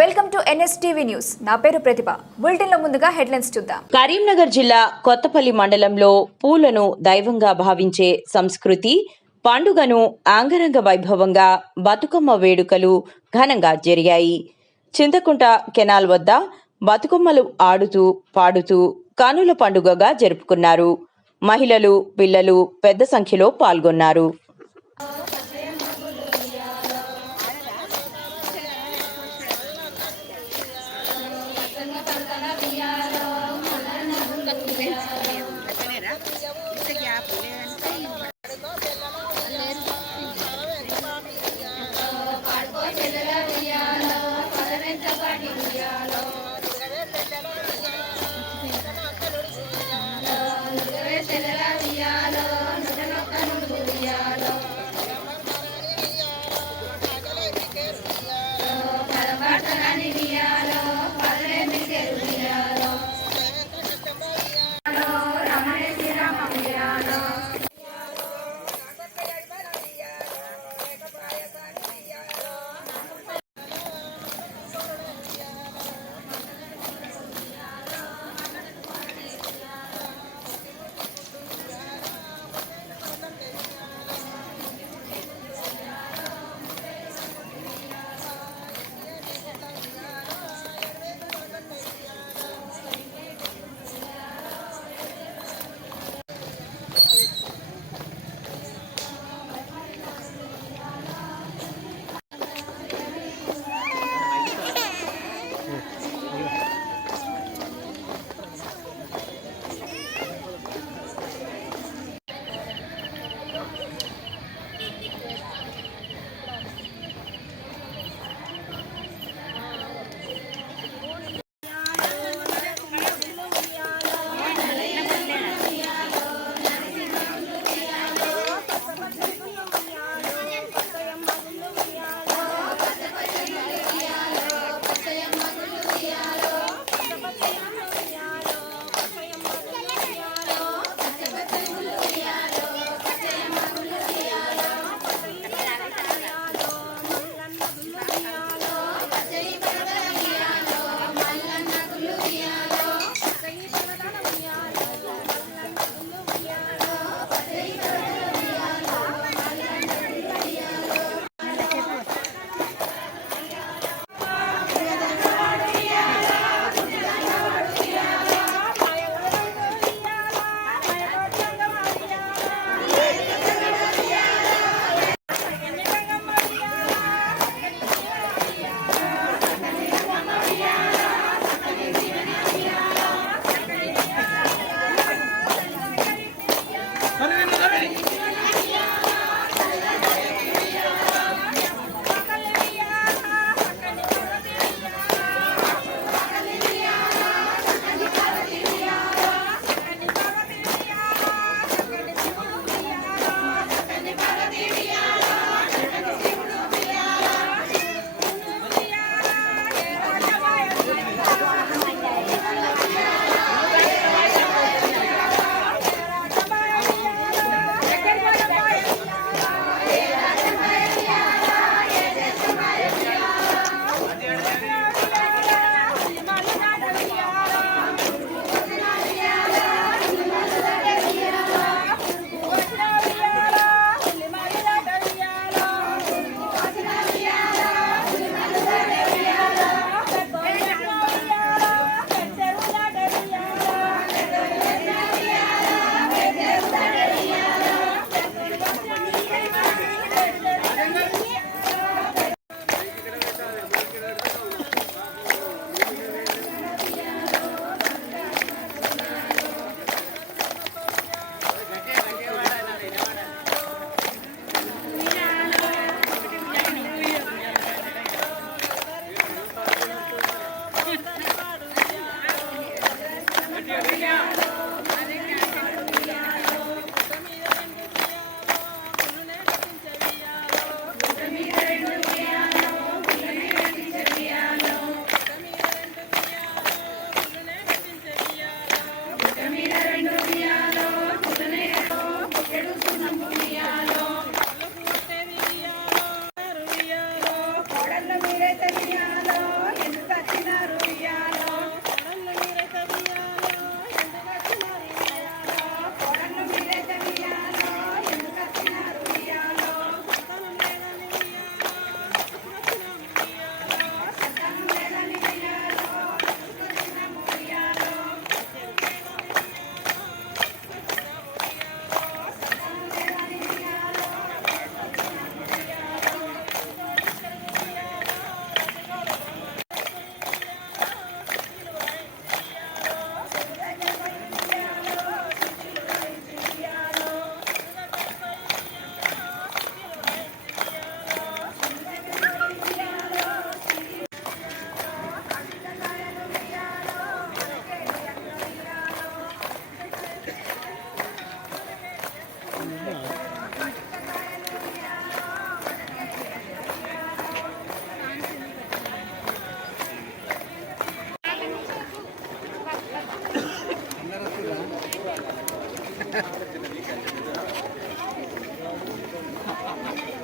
Welcome to NSTV news. నా పేరు ప్రతిభ. బులెటిన్లో ముందుగా హెడ్లైన్స్ చూద్దాం. కరీంనగర్ జిల్లా కొత్తపల్లి మండలంలో పూలను దైవంగా భావించే సంస్కృతి పండుగను ఆంగరంగ వైభవంగా బతుకమ్మ వేడుకలు ఘనంగా జరిగాయి. చింతకుంట కెనాల్ వద్ద బతుకమ్మలు ఆడుతూ పాడుతూ కనుల పండుగగా జరుపుకున్నారు. మహిళలు పిల్లలు పెద్ద సంఖ్యలో పాల్గొన్నారు. Thank you.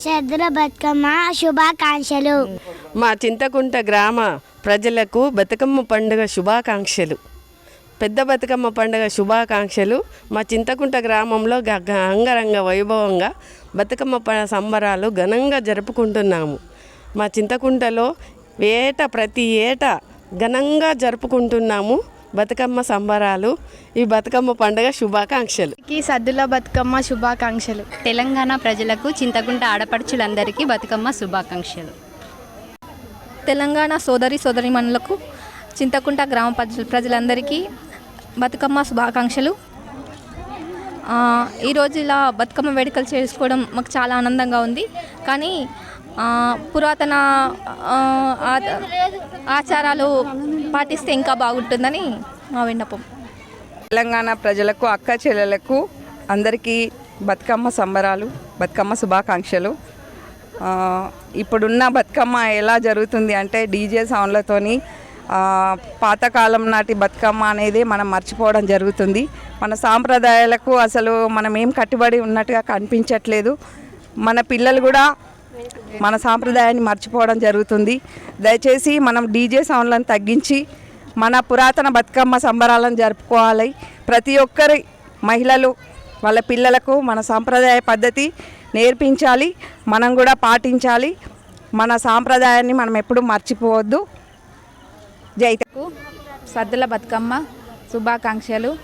చంద్ర బతుకమ్మ శుభాకాంక్షలు. మా చింతకుంట గ్రామ ప్రజలకు బతుకమ్మ పండుగ శుభాకాంక్షలు. పెద్ద బతుకమ్మ పండుగ శుభాకాంక్షలు. మా చింతకుంట గ్రామంలో గ- గ- అంగరంగ వైభవంగా బతుకమ్మ ప సంబరాలు ఘనంగా జరుపుకుంటున్నాము. మా చింతకుంటలో ఏటా ప్రతి ఏటా ఘనంగా జరుపుకుంటున్నాము. బతుకమ్మ సంబరాలు ఈ బతుకమ్మ పండుగ శుభాకాంక్షలు. కి సద్దుల బతుకమ్మ శుభాకాంక్షలు. తెలంగాణ ప్రజలకు చింతకుంట ఆడపడుచులందరికీ బతుకమ్మ శుభాకాంక్షలు. తెలంగాణ సోదరి సోదరిమణులకు చింతకుంట గ్రామ ప్రజ ప్రజలందరికీ బతుకమ్మ శుభాకాంక్షలు. ఆ, ఈరోజు ఇలా బతుకమ్మ వేడుకలు చేసుకోవడం మాకు చాలా ఆనందంగా ఉంది. కానీ పురాతన ఆచారాలు పాటిస్తే ఇంకా బాగుంటుందని మా విన్నపం. తెలంగాణ ప్రజలకు అక్క చెల్లెలకు అందరికీ బతుకమ్మ సంబరాలు బతుకమ్మ శుభాకాంక్షలు. ఇప్పుడున్న బతుకమ్మ ఎలా జరుగుతుంది అంటే డీజే సౌండ్లతోని పాతకాలం నాటి బతుకమ్మ అనేది మనం మర్చిపోవడం జరుగుతుంది. మన సాంప్రదాయాలకు అసలు మనం ఏం కట్టుబడి ఉన్నట్టుగా కనిపించట్లేదు. మన పిల్లలు కూడా మన సాంప్రదాయాన్ని మర్చిపోవడం జరుగుతుంది. దయచేసి మనం డీజే సౌండ్లను తగ్గించి మన పురాతన బతుకమ్మ సంబరాలను జరుపుకోవాలి. ప్రతి ఒక్కరి మహిళలు వాళ్ళ పిల్లలకు మన సాంప్రదాయ పద్ధతి నేర్పించాలి. మనం కూడా పాటించాలి. మన సాంప్రదాయాన్ని మనం ఎప్పుడూ మర్చిపోవద్దు. జైతకు సద్దుల బతుకమ్మ శుభాకాంక్షలు.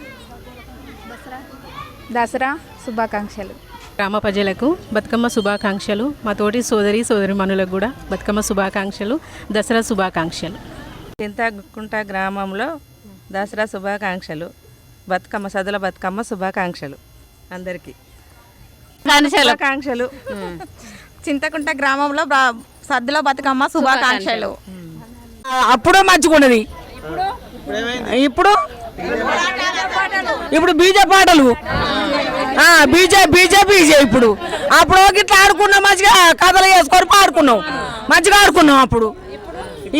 దసరా శుభాకాంక్షలు. గ్రామ ప్రజలకు బతుకమ్మ శుభాకాంక్షలు మా తోటి సోదరి సోదరిమణులకు కూడా బతుకమ్మ శుభాకాంక్షలు దసరా శుభాకాంక్షలు. చింతకుంట గ్రామంలో దసరా శుభాకాంక్షలు బతుకమ్మ సదుల బతుకమ్మ శుభాకాంక్షలు అందరికీ. శుభాకాంక్షలు. చింతకుంట గ్రామంలో సద్దుల బతుకమ్మ శుభాకాంక్షలు. అప్పుడు మంచుకున్నది ఇప్పుడు? ఇప్పుడు బీజే పాటలు. బీజే బీజే బీజే ఇప్పుడు. అప్పుడు ఇట్లా ఆడుకున్నాం మంచిగా కథలు వేసుకొని పాడుకున్నాం. మంచిగా ఆడుకున్నాం అప్పుడు.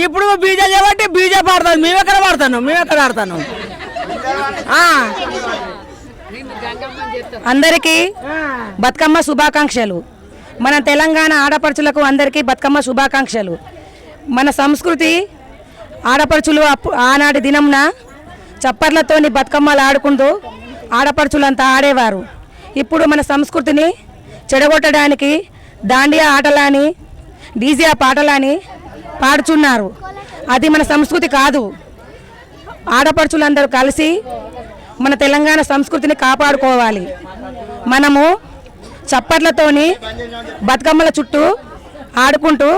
ఇప్పుడు బీజే చేయబట్టి బీజే పాడతాను. మేము ఎక్కడ పాడతాను? మేము ఎక్కడ ఆడతాను. అందరికీ బతుకమ్మ శుభాకాంక్షలు. మన తెలంగాణ ఆడపడుచులకు అందరికీ బతుకమ్మ శుభాకాంక్షలు. మన సంస్కృతి ఆడపడుచులు అప్పు ఆనాటి దినంన చప్పర్లతోని బతుకమ్మలు ఆడుకుంటూ ఆడపడుచులంతా ఆడేవారు. ఇప్పుడు మన సంస్కృతిని చెడగొట్టడానికి దాండియా ఆటలని డీజియా పాటలని పాడుచున్నారు. అది మన సంస్కృతి కాదు. ఆడపడుచులందరూ కలిసి మన తెలంగాణ సంస్కృతిని కాపాడుకోవాలి. మనము చప్పట్లతోని బతుకమ్మల చుట్టూ ఆడుకుంటూ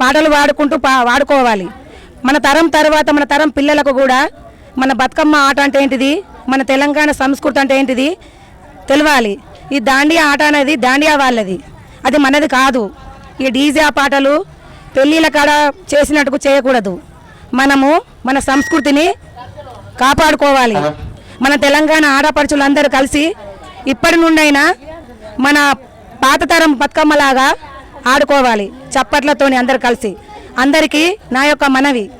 పాటలు పాడుకుంటూ పా వాడుకోవాలి. మన తరం తర్వాత మన తరం పిల్లలకు కూడా మన బతుకమ్మ ఆట అంటే ఏంటిది? మన తెలంగాణ సంస్కృతి అంటే ఏంటిది? తెలవాలి. ఈ దాండియా ఆట అనేది దాండియా వాళ్ళది. అది మనది కాదు. ఈ డీజే పాటలు పెళ్ళిళ్ళ కాడ చేసినట్టుకు చేయకూడదు. మనము మన సంస్కృతిని కాపాడుకోవాలి. మన తెలంగాణ ఆడపడుచులందరూ కలిసి ఇప్పటి నుండైనా మన పాతతరం బతుకమ్మలాగా ఆడుకోవాలి. చప్పట్లతోని అందరు కలిసి. అందరికీ నా యొక్క మనవి.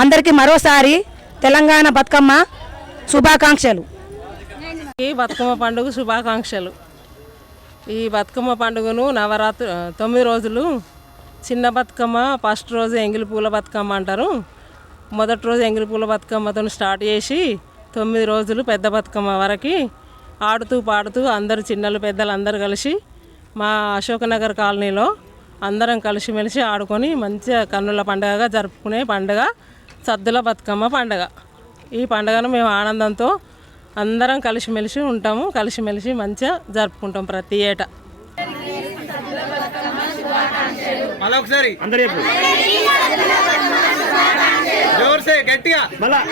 అందరికీ మరోసారి తెలంగాణ బతుకమ్మ శుభాకాంక్షలు. ఈ బతుకమ్మ పండుగ శుభాకాంక్షలు. ఈ బతుకమ్మ పండుగను నవరాత్రి తొమ్మిది రోజులు చిన్న బతుకమ్మ ఫస్ట్ రోజు ఎంగిలి పూల బతుకమ్మ అంటారు. మొదటి రోజు ఎంగిలి పూల బతుకమ్మతో స్టార్ట్ చేసి తొమ్మిది రోజులు పెద్ద బతుకమ్మ వరకు ఆడుతూ పాడుతూ అందరు చిన్నలు పెద్దలు అందరు కలిసి మా అశోకనగర్ కాలనీలో అందరం కలిసిమెలిసి ఆడుకొని మంచిగా కన్నుల పండుగగా జరుపుకునే పండుగ సద్దుల బతుకమ్మ పండుగ. ఈ పండుగను మేము ఆనందంతో అందరం కలిసిమెలిసి ఉంటాము కలిసిమెలిసి మంచిగా జరుపుకుంటాం ప్రతి ఏటా. మళ్ళీ ఒకసారి. అందరూ జోర్సే గట్టిగా. మళ్ళా.